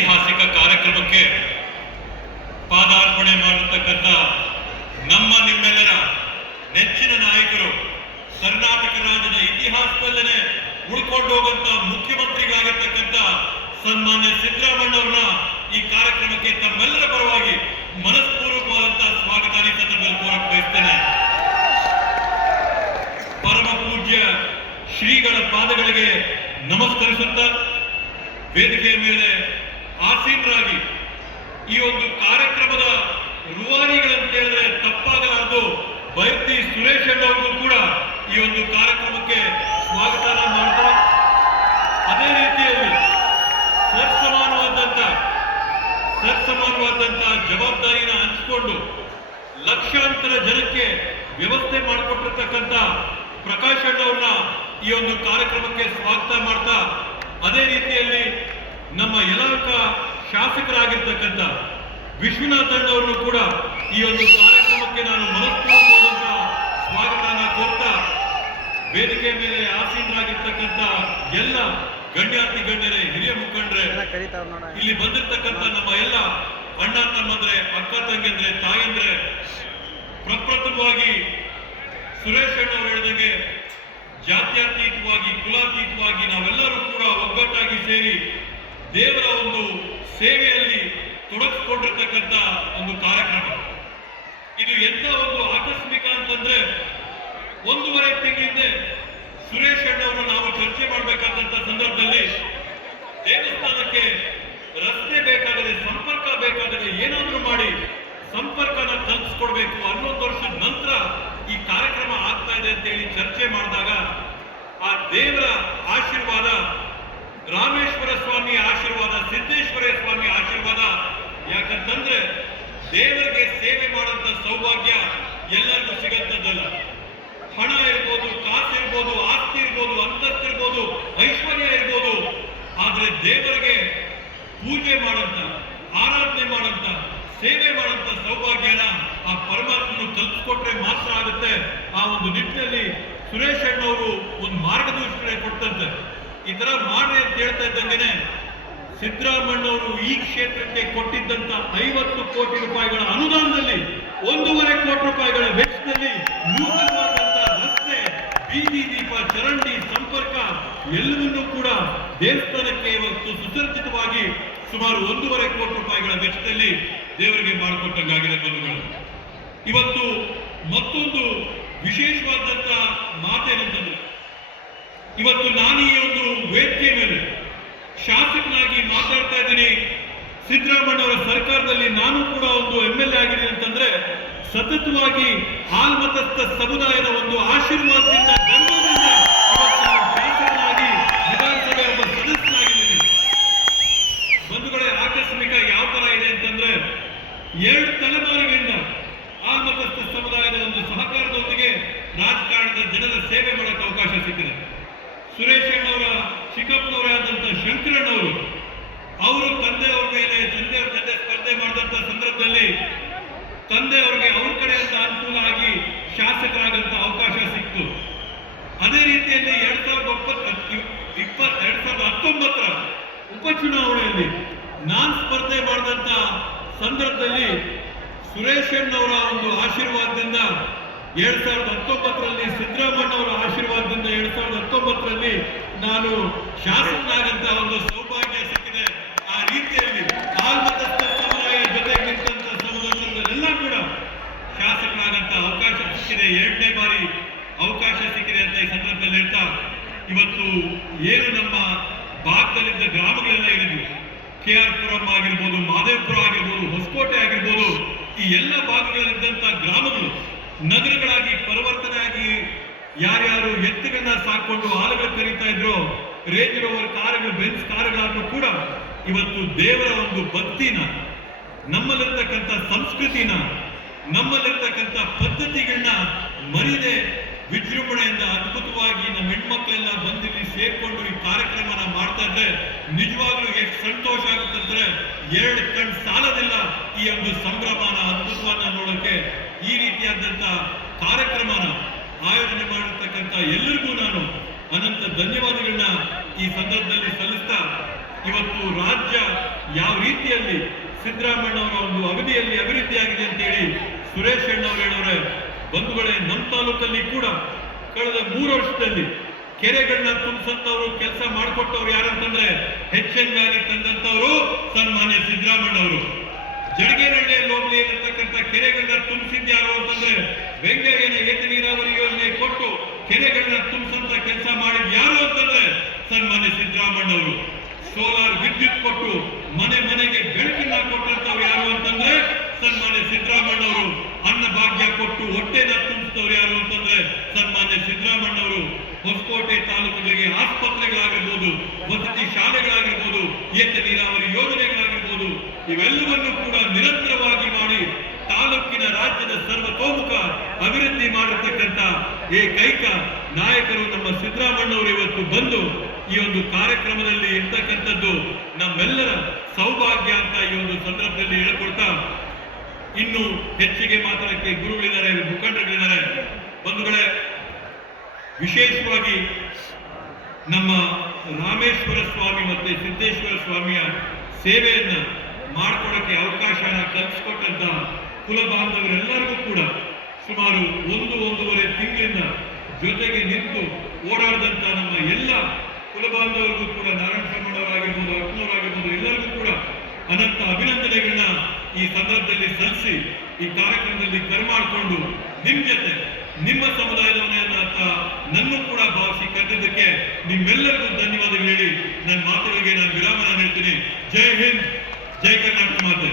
ಐತಿಹಾಸಿಕ ಕಾರ್ಯಕ್ರಮಕ್ಕೆ ಪಾದಾರ್ಪಣೆ ಮಾಡಿರ್ತಕ್ಕಂಥ ನಮ್ಮ ನಿಮ್ಮೆಲ್ಲರ ನೆಚ್ಚಿನ ನಾಯಕರು, ಕರ್ನಾಟಕ ರಾಜ್ಯದ ಇತಿಹಾಸದಲ್ಲೇ ಉಳ್ಕೊಂಡು ಹೋಗುವಂತ ಮುಖ್ಯಮಂತ್ರಿಗಳಾಗಿರ್ತಕ್ಕಂಥ ಸನ್ಮಾನ್ಯ ಸಿದ್ದರಾಮಯ್ಯನವರನ್ನ ಈ ಕಾರ್ಯಕ್ರಮಕ್ಕೆ ತಮ್ಮೆಲ್ಲರ ಪರವಾಗಿ ಮನಸ್ಪೂರ್ವಕವಾದಂತಹ ಸ್ವಾಗತ ಈ ಸಂದರ್ಭದಲ್ಲಿ ಕೋರಕ್ಕೆ ಬಯಸ್ತೇನೆ. ಪರಮ ಪೂಜ್ಯ ಶ್ರೀಗಳ ಪಾದಗಳಿಗೆ ನಮಸ್ಕರಿಸುತ್ತಾ ವೇದಿಕೆಯ ಮೇಲೆ ಆಸೀನರಾಗಿ ಈ ಒಂದು ಕಾರ್ಯಕ್ರಮದ ರೂವಾರಿಗಳಂತ ಹೇಳಿದ್ರೆ ತಪ್ಪಾಗಲಾರದು ಬೈರ್ತಿ ಸುರೇಶ್ ಅವ್ರಿಗೂ ಕೂಡ ಈ ಒಂದು ಕಾರ್ಯಕ್ರಮಕ್ಕೆ ಸ್ವಾಗತನ ಮಾಡ್ತಾರೆ. ಅದೇ ರೀತಿಯಲ್ಲಿ ಸರಿಸಮಾನವಾದಂತಹ ಜವಾಬ್ದಾರಿನ ಹಂಚಿಕೊಂಡು ಲಕ್ಷಾಂತರ ಜನಕ್ಕೆ ವ್ಯವಸ್ಥೆ ಮಾಡಿಕೊಟ್ಟಿರ್ತಕ್ಕಂಥ ಪ್ರಕಾಶ್ ಅವ್ರನ್ನ ಈ ಒಂದು ಕಾರ್ಯಕ್ರಮಕ್ಕೆ ಸ್ವಾಗತ ಮಾಡ್ತಾ, ಅದೇ ರೀತಿಯಲ್ಲಿ ನಮ್ಮ ಯಲಹಂಕ ಶಾಸಕರಾಗಿರ್ತಕ್ಕಂಥ ವಿಶ್ವನಾಥ್ ಅವ್ರನ್ನು ಕೂಡ ಈ ಒಂದು ಕಾರ್ಯಕ್ರಮಕ್ಕೆ ನಾನು ಮನಸ್ಪೂರ್ವಕವಾದಂತಹ ಸ್ವಾಗತನ ಕೋರ್ತಾ, ವೇದಿಕೆ ಮೇಲೆ ಆಸೀನರಾಗಿರ್ತಕ್ಕಂಥ ಎಲ್ಲ ಗಣ್ಯಾತಿ ಗಣ್ಯರೇ, ಹಿರಿಯ ಮುಖಂಡರೇ, ಇಲ್ಲಿ ಬಂದಿರ್ತಕ್ಕಂಥ ನಮ್ಮ ಎಲ್ಲ ಅಣ್ಣ ತಮ್ಮಂದ್ರೆ, ಅಕ್ಕ ತಂಗಿದ್ರೆ, ತಾಯಂದ್ರೆ, ಪ್ರಪ್ರಥಮವಾಗಿ ಸುರೇಶ್ ಅವರು ಹೇಳಿದಂಗೆ ಜಾತ್ಯತೀತವಾಗಿ ಕುಲಾತೀತವಾಗಿ ನಾವೆಲ್ಲರೂ ಕೂಡ ಒಗ್ಗಟ್ಟಾಗಿ ಸೇರಿ ದೇವರ ಒಂದು ಸೇವೆಯಲ್ಲಿ ತೊಡಗಿಸಿಕೊಂಡಿರ್ತಕ್ಕಂಥ ಒಂದು ಕಾರ್ಯಕ್ರಮ. ಇದು ಎಂತ ಒಂದು ಆಕಸ್ಮಿಕ ಅಂತಂದ್ರೆ, 1.5 ತಿಂಗಳಿಂದ ಸುರೇಶ್ ಅವರು ನಾವು ಚರ್ಚೆ ಮಾಡಬೇಕಾದಂತ ಸಂದರ್ಭದಲ್ಲಿ ದೇವಸ್ಥಾನಕ್ಕೆ ರಸ್ತೆ ಬೇಕಾಗದೆ, ಸಂಪರ್ಕ ಬೇಕಾಗದೆ, ಏನಾದ್ರೂ ಮಾಡಿ ಸಂಪರ್ಕನ ಕಲ್ಪಿಸ್ಕೊಡ್ಬೇಕು. 11 ವರ್ಷದ ನಂತರ ಈ ಕಾರ್ಯಕ್ರಮ ಆಗ್ತಾ ಇದೆ ಅಂತ ಹೇಳಿ ಚರ್ಚೆ ಮಾಡಿದಾಗ ಆ ದೇವರ ಆಶೀರ್ವಾದ, ರಾಮೇಶ್ವರ ಸ್ವಾಮಿ ಆಶೀರ್ವಾದ, ಸಿದ್ದೇಶ್ವರ ಸ್ವಾಮಿ ಆಶೀರ್ವಾದ, ಯಾಕಂತಂದ್ರೆ ದೇವರಿಗೆ ಸೇವೆ ಮಾಡುವಂತ ಸೌಭಾಗ್ಯ ಎಲ್ಲರಿಗೂ ಸಿಗಂತದ್ದಲ್ಲ. ಹಣ ಇರ್ಬೋದು, ಕಾಸು ಇರ್ಬೋದು, ಆಸ್ತಿ ಇರ್ಬೋದು, ಅಂತಸ್ತಿರ್ಬೋದು, ಐಶ್ವರ್ಯ ಇರ್ಬೋದು, ಆದ್ರೆ ದೇವರಿಗೆ ಪೂಜೆ ಮಾಡಂತ, ಆರಾಧನೆ ಮಾಡಂತ, ಸೇವೆ ಮಾಡಂತ ಸೌಭಾಗ್ಯನ ಆ ಪರಮಾತ್ಮನು ಕಲ್ಪಿಸ್ಕೊಟ್ರೆ ಮಾತ್ರ ಆಗುತ್ತೆ. ಆ ಒಂದು ನಿಟ್ಟಿನಲ್ಲಿ ಸುರೇಶ್ ಅವರು ಒಂದು ಮಾರ್ಗದರ್ಶನ ಕೊಟ್ಟಂತೆ ಈ ತರ ಮಾಡ್ರಿ ಅಂತ ಹೇಳ್ತಾ ಇದ್ದಂಗೆನೆ ಸಿದ್ದರಾಮಯ್ಯನವರು ಈ ಕ್ಷೇತ್ರಕ್ಕೆ ಕೊಟ್ಟಿದ್ದಂತ 50 ಕೋಟಿ ರೂಪಾಯಿಗಳ ಅನುದಾನದಲ್ಲಿ 1.5 ಕೋಟಿ ರೂಪಾಯಿಗಳ ವೆಚ್ಚದಲ್ಲಿ ನೂತನವಾದಂತಹ ರಸ್ತೆ, ಬೀದಿ ದೀಪ, ಚರಂಡಿ, ಸಂಪರ್ಕ ಎಲ್ಲವನ್ನೂ ಕೂಡ ದೇವಸ್ಥಾನಕ್ಕೆ ಇವತ್ತು ಸುಸಜ್ಜಿತವಾಗಿ ಸುಮಾರು 1.5 ಕೋಟಿ ರೂಪಾಯಿಗಳ ವೆಚ್ಚದಲ್ಲಿ ದೇವರಿಗೆ ಮಾಡಿಕೊಟ್ಟಂಗಾಗಿದೆ ಬಂಧುಗಳು. ಇವತ್ತು ಮತ್ತೊಂದು ವಿಶೇಷವಾದಂತ ಮಾತೇನಂತಂದ್ರೆ, ಇವತ್ತು ನಾನು ಈ ಒಂದು ವೇದಿಕೆ ಮೇಲೆ ಶಾಸಕನಾಗಿ ಮಾತಾಡ್ತಾ ಇದ್ದೀನಿ. ಸಿದ್ದರಾಮಯ್ಯನವರ ಸರ್ಕಾರದಲ್ಲಿ ನಾನು ಕೂಡ ಒಂದು MLA ಆಗಿದ್ದೀನಿ ಅಂತಂದ್ರೆ ಸತತವಾಗಿ ಆಲ್ಮತಸ್ಥ ಸಮುದಾಯದ ಒಂದು ಆಶೀರ್ವಾದದಿಂದ, ಗೌರವದಿಂದ ಇವತ್ತು ನಾನು ಶಾಸಕನಾಗಿ ವಿಧಾನಸಭೆ ಒಬ್ಬ ಸದಸ್ಯನಾಗಿದ್ದೀನಿ. ಬಂಧುಗಳೇ, ಆಕಸ್ಮಿಕ ಯಾವ ತರ ಇದೆ ಅಂತಂದ್ರೆ 2 ತಲೆಮಾರುಗಳಿಂದ ಆಲ್ಮತಸ್ಥ ಸಮುದಾಯದ ಒಂದು ಸಹಕಾರದೊಂದಿಗೆ ರಾಜಕಾರಣದ ಜನರ ಸೇವೆ ಮಾಡಕ್ಕೆ ಅವಕಾಶ ಸಿಕ್ಕಿದೆ. ಸುರೇಶ್ ಅವರ ಚಿಕ್ಕಪ್ಪನವರೇ ಆದಂತ ಶಂಕರಣ್ಣವರು ಅವರು ತಂದೆಯವ್ರ ಮೇಲೆ ತಂದೆಯವ್ರ ಜೊತೆ ಸ್ಪರ್ಧೆ ಮಾಡಿದಂತ ಸಂದರ್ಭದಲ್ಲಿ ತಂದೆಯವ್ರಿಗೆ ಅವ್ರ ಕಡೆಯಿಂದ ಅನುಕೂಲ ಆಗಿ ಶಾಸಕರಾಗಂತ ಅವಕಾಶ ಸಿಕ್ತು. ಅದೇ ರೀತಿಯಲ್ಲಿ 2019ರ ಉಪಚುನಾವಣೆಯಲ್ಲಿ ನಾನು ಸ್ಪರ್ಧೆ ಮಾಡಿದಂತ ಸಂದರ್ಭದಲ್ಲಿ ಸುರೇಶ್ ಅವರ ಒಂದು ಆಶೀರ್ವಾದದಿಂದ 2019ರಲ್ಲಿ ಸಿದ್ದರಾಮಯ್ಯನವರ ಆಶೀರ್ವಾದದಿಂದ 2019ರಲ್ಲಿ ನಾನು ಶಾಸಕನಾಗಂತ ಒಂದು ಸೌಭಾಗ್ಯ ಸಿಕ್ಕಿದೆ. ಆ ರೀತಿಯಲ್ಲಿ ಆಲ್ಮತಸ್ಥ ಸಮುದಾಯ ಜೊತೆಗೆ ನಿಂತ ಸಮುದಾಯದಲ್ಲೆಲ್ಲ ಕೂಡ ಶಾಸಕನಾಗಂತ ಅವಕಾಶ ಸಿಕ್ಕಿದೆ. 2ನೇ ಬಾರಿ ಅವಕಾಶ ಸಿಕ್ಕಿದೆ ಅಂತ ಈ ಸಂದರ್ಭದಲ್ಲಿ ಹೇಳ್ತಾ, ಇವತ್ತು ಏನು ನಮ್ಮ ಭಾಗದಲ್ಲಿದ್ದ ಗ್ರಾಮಗಳೆಲ್ಲ ಇರಿದ್ವಿ, KR ಪುರಂ ಆಗಿರ್ಬೋದು, ಮಾದೇವಪುರ ಆಗಿರ್ಬೋದು, ಹೊಸಕೋಟೆ ಆಗಿರ್ಬೋದು, ಈ ಎಲ್ಲ ಭಾಗಗಳಲ್ಲಿದ್ದಂತ ಗ್ರಾಮಗಳು ನಗರಗಳಾಗಿ ಪರಿವರ್ತನೆ ಆಗಿ ಯಾರ್ಯಾರು ಎತ್ತುಗಳನ್ನ ಸಾಕೊಂಡು ಹಾಲುಗಳು ಕರೀತಾ ಇದ್ರು, ರೇಂಜ್ ರೋವರ್ ಕಾರುಗಳು, ಬೆನ್ಸ್ ಕಾರುಗಳಾದ್ರೂ ಕೂಡ ಇವತ್ತು ದೇವರ ಒಂದು ಭಕ್ತಿನ, ನಮ್ಮಲ್ಲಿರ್ತಕ್ಕಂಥ ಸಂಸ್ಕೃತಿನ, ನಮ್ಮಲ್ಲಿರ್ತಕ್ಕಂಥ ಪದ್ಧತಿಗಳನ್ನ ಮರಿದೆ ವಿಜೃಂಭಣೆಯಿಂದ ಅದ್ಭುತವಾಗಿ ನಮ್ಮ ಹೆಣ್ಮಕ್ಳೆಲ್ಲ ಬಂದಿಲ್ಲಿ ಸೇರ್ಕೊಂಡು ಈ ಕಾರ್ಯಕ್ರಮನ ಮಾಡ್ತಾ ಇದ್ರೆ ನಿಜವಾಗ್ಲೂ ಎಷ್ಟು ಸಂತೋಷ ಆಗುತ್ತಂದ್ರೆ 2 ಕಣ್ಣು ಸಾಲದಿಲ್ಲ ಈ ಒಂದು ಸಂಭ್ರಮನ, ಅದ್ಭುತವನ್ನ ನೋಡೋಕೆ. ಈ ರೀತಿಯಾದಂತ ಕಾರ್ಯಕ್ರಮನ ಆಯೋಜನೆ ಮಾಡಿರ್ತಕ್ಕಂಥ ಎಲ್ಲರಿಗೂ ನಾನು ಅನಂತ ಧನ್ಯವಾದಗಳನ್ನ ಈ ಸಂದರ್ಭದಲ್ಲಿ ಸಲ್ಲಿಸ್ತಾ, ಇವತ್ತು ರಾಜ್ಯ ಯಾವ ರೀತಿಯಲ್ಲಿ ಸಿದ್ದರಾಮಯ್ಯನವರ ಒಂದು ಅವಧಿಯಲ್ಲಿ ಅಭಿವೃದ್ಧಿ ಆಗಿದೆ ಅಂತೇಳಿ ಸುರೇಶ್ ಅಣ್ಣವ್ರು ಹೇಳೋರೆ. ಬಂಧುಗಳೇ, ನಮ್ಮ ತಾಲೂಕಲ್ಲಿ ಕೂಡ ಕಳೆದ 3 ವರ್ಷದಲ್ಲಿ ಕೆರೆಗಳನ್ನ ತುಂಬಿಸಂತವ್ರು, ಕೆಲಸ ಮಾಡಿಕೊಟ್ಟವ್ರು ಯಾರಂತಂದ್ರೆ HN ವ್ಯಾಲಿ ತಂದಂತವ್ರು ಸನ್ಮಾನ್ಯ ಸಿದ್ದರಾಮಯ್ಯನವರು. ಜಡಗೇನಹಳ್ಳಿ ಹೋಬಳಿಯಲ್ಲಿರ್ತಕ್ಕಂಥ ಕೆರೆಗಳನ್ನ ತುಂಬಿಸಿದ್ಯಾರು ಅಂತಂದ್ರೆ ವೆಂಕಯ್ಯನ ಏತ ನೀರಾವರಿ ಯೋಜನೆ ಕೊಟ್ಟು ಕೆರೆಗಳನ್ನ ತುಂಬಿಸಂತ ಕೆಲಸ ಮಾಡಿದ ಯಾರು ಅಂತಂದ್ರೆ ಸನ್ಮಾನ್ಯ ಸಿದ್ದರಾಮಯ್ಯನವರು. ಸೋಲಾರ್ ವಿದ್ಯುತ್ ಕೊಟ್ಟು ಮನೆ ಮನೆಗೆ ಬೆಳಕನ್ನ ಕೊಟ್ಟಂತವ್ರು ಯಾರು ಅಂತಂದ್ರೆ ಸನ್ಮಾನ್ಯ ಸಿದ್ದರಾಮಯ್ಯನವರು. ಅನ್ನ ಭಾಗ್ಯ ಕೊಟ್ಟು ಹೊಟ್ಟೆನ ತುಂಬಿಸಿದವ್ರು ಯಾರು ಅಂತಂದ್ರೆ ಸನ್ಮಾನ್ಯ ಸಿದ್ದರಾಮಯ್ಯನವರು. ಹೊಸಕೋಟೆ ತಾಲೂಕುಗಳಿಗೆ ಆಸ್ಪತ್ರೆಗಳಾಗಿರ್ಬೋದು, ವಸತಿ ಶಾಲೆಗಳಾಗಿರ್ಬೋದು, ಏತ ನೀರಾವರಿ ಯೋಜನೆಗಳಾಗಿರ್ಬೋದು, ಇವೆಲ್ಲವನ್ನು ಕೂಡ ನಿರಂತರವಾಗಿ ಮಾಡಿ ತಾಲೂಕಿನ ರಾಜ್ಯದ ಸರ್ವತೋಮುಖ ಅಭಿವೃದ್ಧಿ ಮಾಡಿರ್ತಕ್ಕಂಥ ಏಕೈಕ ನಾಯಕರು ನಮ್ಮ ಸಿದ್ದರಾಮಯ್ಯನವರು ಇವತ್ತು ಬಂದು ಈ ಒಂದು ಕಾರ್ಯಕ್ರಮದಲ್ಲಿ ಇರ್ತಕ್ಕಂಥದ್ದು ನಮ್ಮೆಲ್ಲರ ಸೌಭಾಗ್ಯ ಅಂತ ಈ ಒಂದು ಸಂದರ್ಭದಲ್ಲಿ ಹೇಳ್ಕೊಳ್ತಾ, ಇನ್ನು ಹೆಚ್ಚಿಗೆ ಮಾತಾಡಕ್ಕೆ ಗುರುಗಳಿದ್ದಾರೆ, ಮುಖಂಡರುಗಳಿದ್ದಾರೆ. ಬಂಧುಗಳೇ, ವಿಶೇಷವಾಗಿ ನಮ್ಮ ರಾಮೇಶ್ವರ ಸ್ವಾಮಿ ಮತ್ತೆ ಸಿದ್ದೇಶ್ವರ ಸ್ವಾಮಿಯ ಸೇವೆಯನ್ನ ಮಾಡಿಕೊಡಕ್ಕೆ ಅವಕಾಶನ ಕಲ್ಪಿಸಿಕೊಟ್ಟಂತ ಕುಲ ಬಾಂಧವರೆಲ್ಲರಿಗೂ ಕೂಡ ಸುಮಾರು 1-1.5 ತಿಂಗಳಿಂದ ಜೊತೆಗೆ ನಿಂತು ಓಡಾಡಿದಂತ ನಮ್ಮ ಎಲ್ಲ ಕುಲ ಬಾಂಧವರಿಗೂ ಕೂಡ, ನಾರಾಯಣ ಸ್ವಾಮಿಯವರಾಗಿರ್ಬೋದು, ಅಪ್ಪನವರಾಗಿರ್ಬೋದು, ಎಲ್ಲರಿಗೂ ಕೂಡ ಅನಂತ ಅಭಿನಂದನೆಗಳನ್ನ ಈ ಸಂದರ್ಭದಲ್ಲಿ ಸಲ್ಲಿಸಿ ಈ ಕಾರ್ಯಕ್ರಮದಲ್ಲಿ ಕರೆಮಾಡಿಕೊಂಡು ನಿಮ್ ಜೊತೆ ನಿಮ್ಮ ಸಮುದಾಯದವನೇ ಅಂತ ನನ್ನೂ ಕೂಡ ಭಾವಿಸಿ ಕರೆದಿದ್ದಕ್ಕೆ ನಿಮ್ಮೆಲ್ಲರಿಗೂ ಧನ್ಯವಾದಗಳು ಹೇಳಿ ನನ್ನ ಮಾತುಗಳಿಗೆ ನಾನು ವಿರಾಮ ನೀಡ್ತೀನಿ. ಜೈ ಹಿಂದ್, ಜೈ ಕರ್ನಾಟಕ ಮಾತೆ.